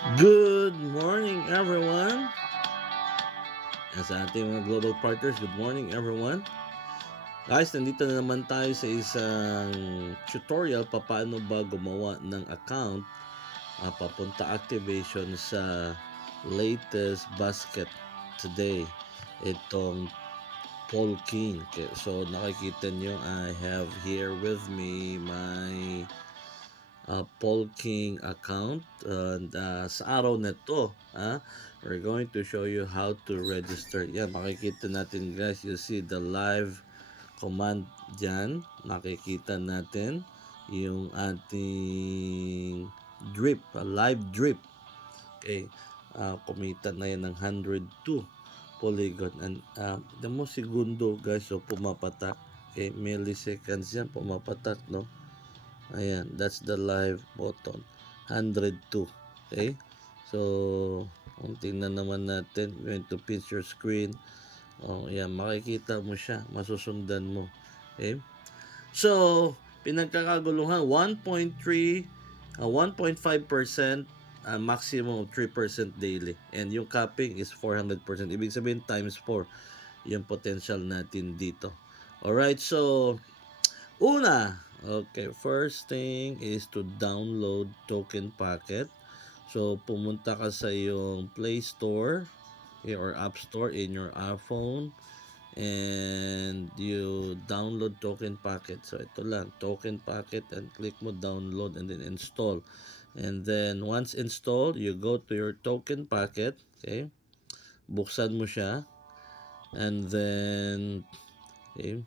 Good morning, everyone. Sa ating mga global partners, good morning, everyone. Guys, nandito na naman tayo sa isang tutorial paano ba gumawa ng account papunta activation sa latest basket today. Itong Paul King. Okay, so nakikita nyo, I have here with me my Paul King account. And sa araw na to, we're going to show you how to register. Yan, makikita natin guys, you see the live command dyan. Makikita natin yung ating drip, live drip. Okay, kumita na yan ng 102 polygon. And mo segundo guys, so pumapatak. Okay, milliseconds yan, pumapatak, no? Ayan, that's the live button. 102. Okay? So, kung tingnan naman natin, going to pinch your screen. Oh, ayan, makikita mo siya. Masusundan mo. Okay? So, pinagkakaguluhan, 1.3, 1.5%, maximum of 3% daily. And yung capping is 400%. Ibig sabihin, times 4 yung potential natin dito. Alright, so, okay, first thing is to download Token Packet. So, pumunta ka sa yung Play Store or App Store in your iPhone and you download Token Packet. So, ito lang, Token Packet, and click mo download and then install. And then, once installed, you go to your Token Packet. Okay? Buksan mo siya. And then, okay,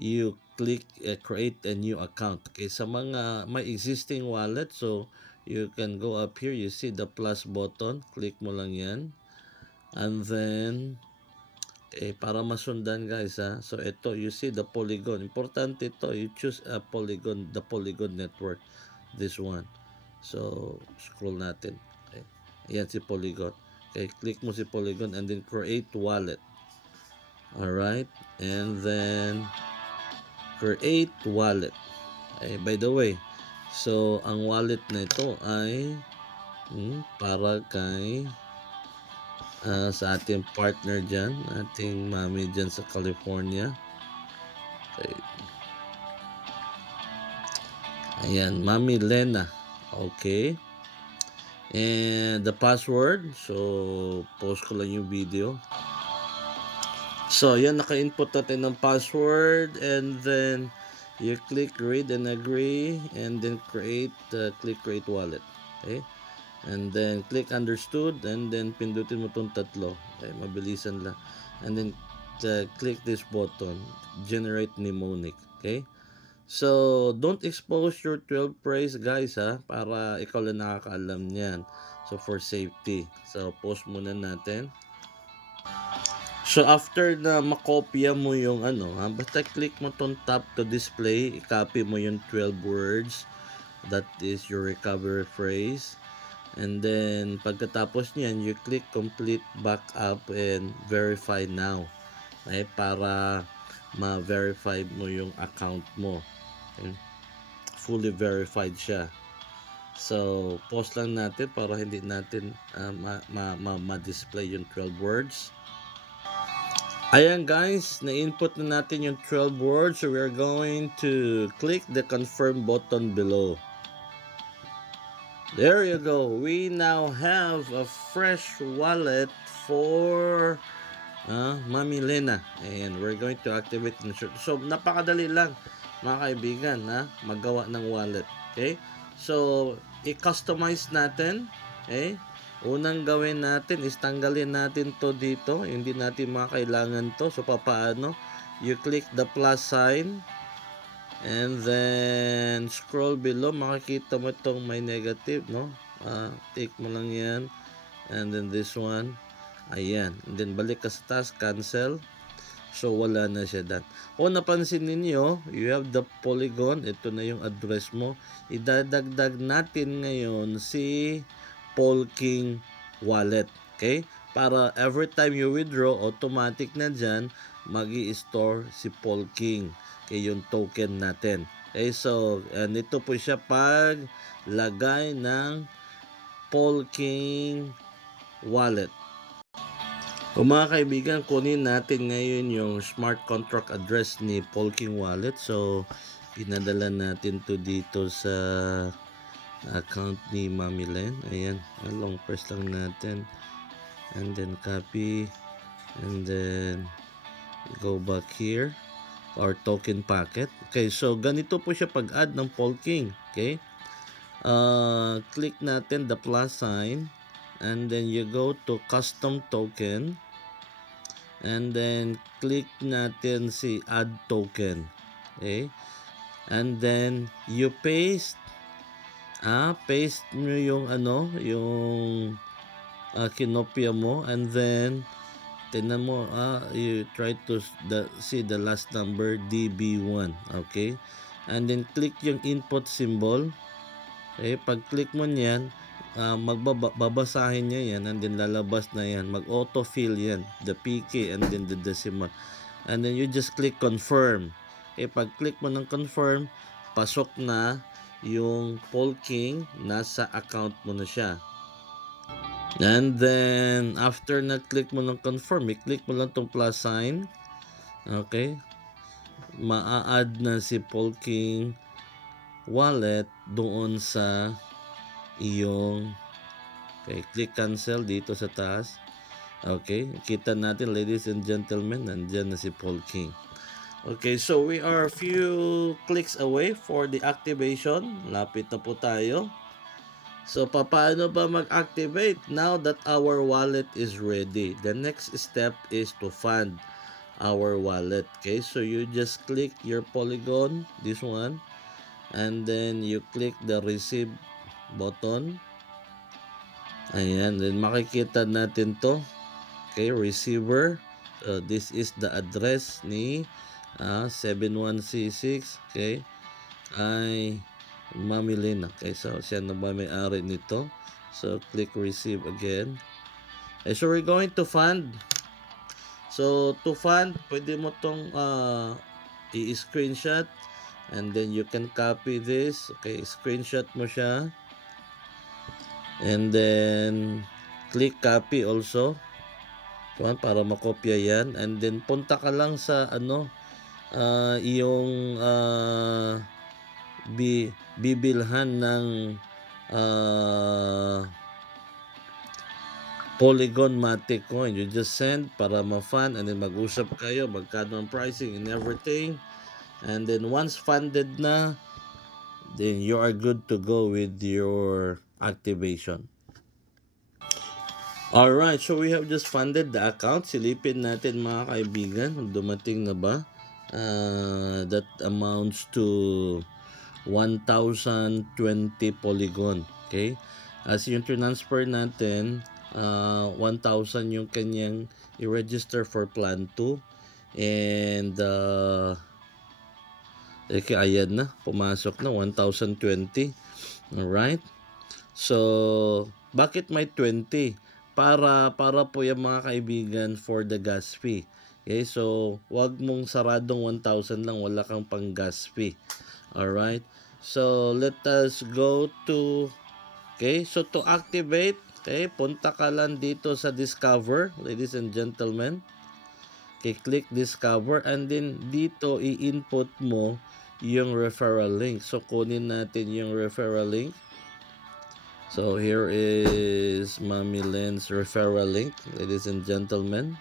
you click create a new account. Okay, sa mga may existing wallet, so you can go up here, you see the plus button, click mo lang yan. And then para masundan guys, so ito, you see the Polygon, importante ito, you choose a Polygon, the Polygon network, this one. So scroll natin. Okay, ayan si Polygon. Okay, click mo si Polygon and then create wallet. Alright, and then create wallet. By the way, so ang wallet na ito ay para kay sa ating partner dyan, ating mami dyan sa California. Okay. Ayan, Mami Lena. Okay. And the password, so post ko lang yung video. So, yan, naka-input natin ng password, and then you click read and agree, and then click create wallet. Okay? And then click understood, and then pindutin mo tong tatlo. Okay, mabilisan lang. And then click this button, generate mnemonic. Okay? So, don't expose your 12 phrase guys, para ikaw lang nakakaalam niyan. So, for safety. So, post muna natin. So, after na makopya mo yung basta click mo tong tap to display, i-copy mo yung 12 words. That is your recovery phrase. And then, pagkatapos niyan, you click complete backup and verify now. Okay, para ma-verify mo yung account mo. Okay? Fully verified siya. So, post lang natin para hindi natin ma-display yung 12 words. Ayan guys, na-input na natin yung 12 words. So we are going to click the confirm button below. There you go. We now have a fresh wallet for Mami Lena. And we're going to activate the so napakadali lang mga kaibigan magawa ng wallet. Okay? So, i-customize natin. Okay? Unang gawin natin is tanggalin natin to dito. Hindi natin makailangan to. So, papaano? You click the plus sign. And then, scroll below. Makikita mo itong may negative, no? Take mo lang yan. And then this one. Ayan. And then, balik ka sa task. Cancel. So, wala na siya dyan. Kung napansin ninyo, you have the Polygon. Ito na yung address mo. Idadagdag natin ngayon si Paul King wallet. Okay? Para every time you withdraw, automatic na dyan, mag-i-store si Paul King. Okay, yung token natin. Okay, so, nito po siya pag lagay ng Polking wallet. Kung mga kaibigan, kunin natin ngayon yung smart contract address ni Polking wallet. So, pinadala natin to dito sa account ni Mami Len. Ayan, long press lang natin. And then copy. And then go back here. Or token packet. Okay, so ganito po siya pag-add ng Polking. Okay. Click natin the plus sign. And then you go to custom token. And then click natin si add token. Okay. And then you paste mo yung yung kinopya mo, and then tingnan mo, you try to see the last number DB1. Okay. And then click yung input symbol. Okay, pag click mo niyan, magbabasahin niya yan, and then lalabas na yan, mag-autofill yan, the PK and then the decimal, and then you just click confirm. Okay, pag click mo ng confirm, pasok na yung Polking, nasa account mo na siya. And then after na click mo ng confirm, i-click mo lang tong plus sign. Okay, maa-add na si Polking wallet doon sa iyong, okay, click cancel dito sa taas. Okay, kita natin, ladies and gentlemen, nandyan na si Polking. Okay, so we are a few clicks away for the activation. Lapit na po tayo. So paano ba mag-activate now that our wallet is ready? The next step is to fund our wallet. Okay, so you just click your Polygon, this one, and then you click the receive button. Ayan, then makikita natin to. Okay, receiver. So this is the address ni 71C6. Okay, ay Mami Len. Okay, so siya na ba may-ari nito? So click receive again. Okay, so we're going to fund. So to fund, pwede mo tong i-screenshot. And then you can copy this. Okay, screenshot mo siya. And then click copy also. Para makopya yan. And then punta ka lang sa iyong bibilhan ng Polygon Matic coin. You just send para ma-fund, and then mag-usap kayo magkano ang pricing and everything. And then once funded na, then you are good to go with your activation. Alright, so we have just funded the account. Silipin natin mga kaibigan, dumating na ba? That amounts to 1,020 Polygon. Okay? As yung transfer natin, 1,000 yung kanyang i-register for plan 2. And ayan na, pumasok na 1,020. Alright, so bakit may 20? Para po yung mga kaibigan for the gas fee. Okay, so wag mong saradong 1,000 lang, wala kang pang gas fee. Alright, so let us go to, okay, so to activate, okay, punta ka lang dito sa discover, ladies and gentlemen. Okay, click discover, and then dito i-input mo yung referral link. So kunin natin yung referral link. So here is Mami Len's referral link, ladies and gentlemen.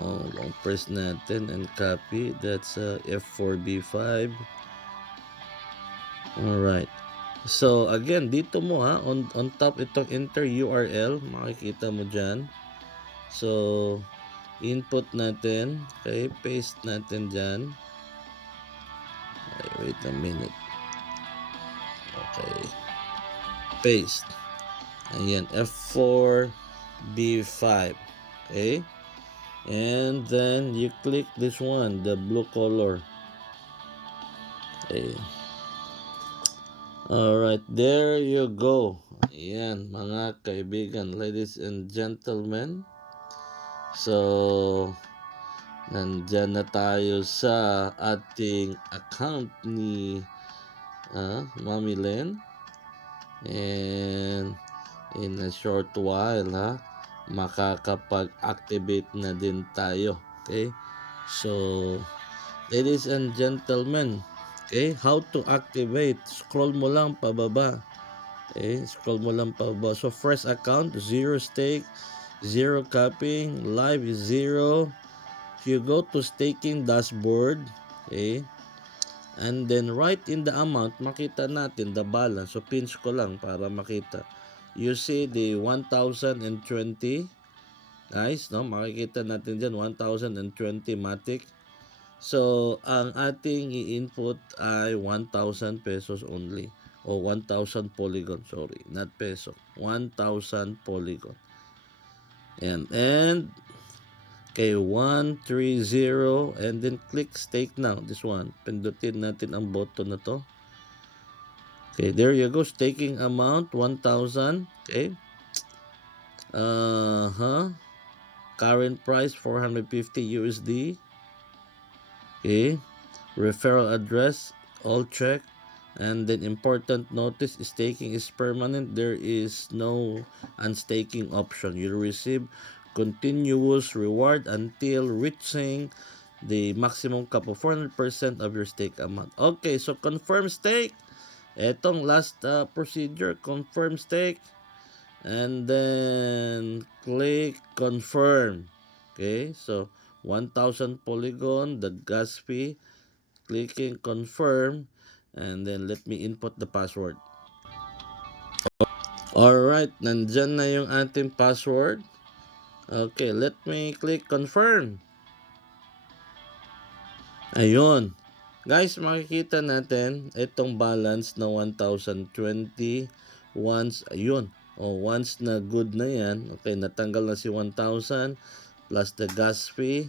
Long press natin and copy. That's F4B5. Alright. So again, dito mo on top itong enter URL, makikita mo dyan. So input natin, okay, paste natin dyan. Okay, wait a minute. Okay, paste. Ayan, F4B5. Okay, and then you click this one, the blue color. Okay, alright, there you go. Ayan mga kaibigan, ladies and gentlemen. So nandyan na tayo sa ating account ni Mami Len. And in a short while, ha, makakapag-activate na din tayo. Okay? So, ladies and gentlemen, okay, how to activate? Scroll mo lang pababa. Okay, scroll mo lang pababa. So, first account, 0 stake, 0 copying, live is 0. If you go to staking dashboard, okay, and then write in the amount, makita natin the balance. So, pinch ko lang para makita. You see the 1,020. Guys, no? Makikita natin dyan, 1,020 Matic. So, ang ating i-input ay 1,000 pesos only. O 1,000 polygon, sorry. Not peso. 1,000 polygon. And okay, 130 and then click stake now. This one. Pindutin natin ang button na to. Okay, there you go. Staking amount 1,000. Okay. Current price 450 USD. Okay. Referral address all check. And then important notice, staking is permanent. There is no unstaking option. You'll receive continuous reward until reaching the maximum cap of 400% of your stake amount. Okay, so confirm stake. Etong last procedure, confirm stake. And then click confirm. Okay, so 1,000 polygon, the gas fee. Clicking confirm. And then let me input the password. Alright, nandyan na yung ating password. Okay, let me click confirm. Ayun. Guys, makikita natin itong balance na 1,020 once, ayun. Once na good na yan, okay, natanggal na si 1,000 plus the gas fee.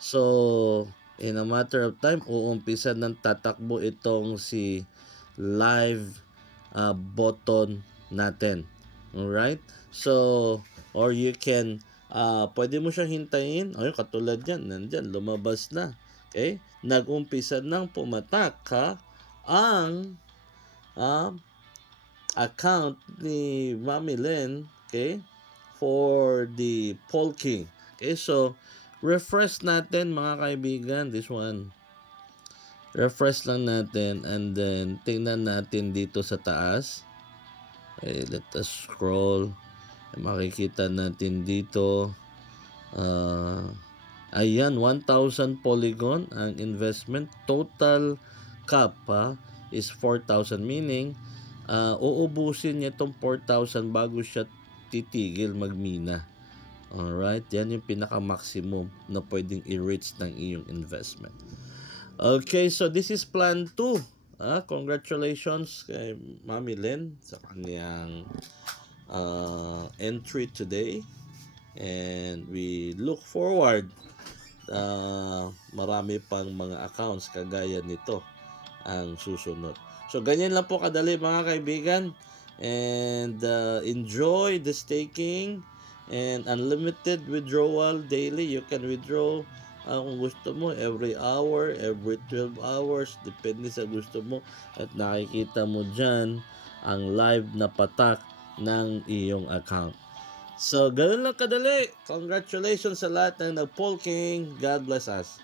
So, in a matter of time, uumpisa ng tatakbo itong si live button natin. Alright? So, or you can, pwede mo siyang hintayin. Ayun, katulad yan, nandyan, lumabas na. Okay? Nag-umpisa nang pumatak, ha? Ang account ni Mami Len, okay? For the Polking. Okay, so, refresh natin mga kaibigan, this one. Refresh lang natin and then tingnan natin dito sa taas. Okay, let us scroll. Makikita natin dito. Ayan, 1,000 polygon ang investment. Total cap is 4,000, meaning uubusin niya itong 4,000 bago siya titigil magmina. Alright, yan yung pinaka-maximum na pwedeng i-reach ng iyong investment. Okay, so this is plan 2. Congratulations kay Mami Len sa kanyang entry today. And we look forward marami pang mga accounts kagaya nito ang susunod. So, ganyan lang po kadali mga kaibigan. And enjoy the staking and unlimited withdrawal daily. You can withdraw kung gusto mo every hour, every 12 hours, depende sa gusto mo. At nakikita mo dyan ang live na patak ng iyong account. So, ganun lang kadali. Congratulations sa lahat ng nag-polking. God bless us.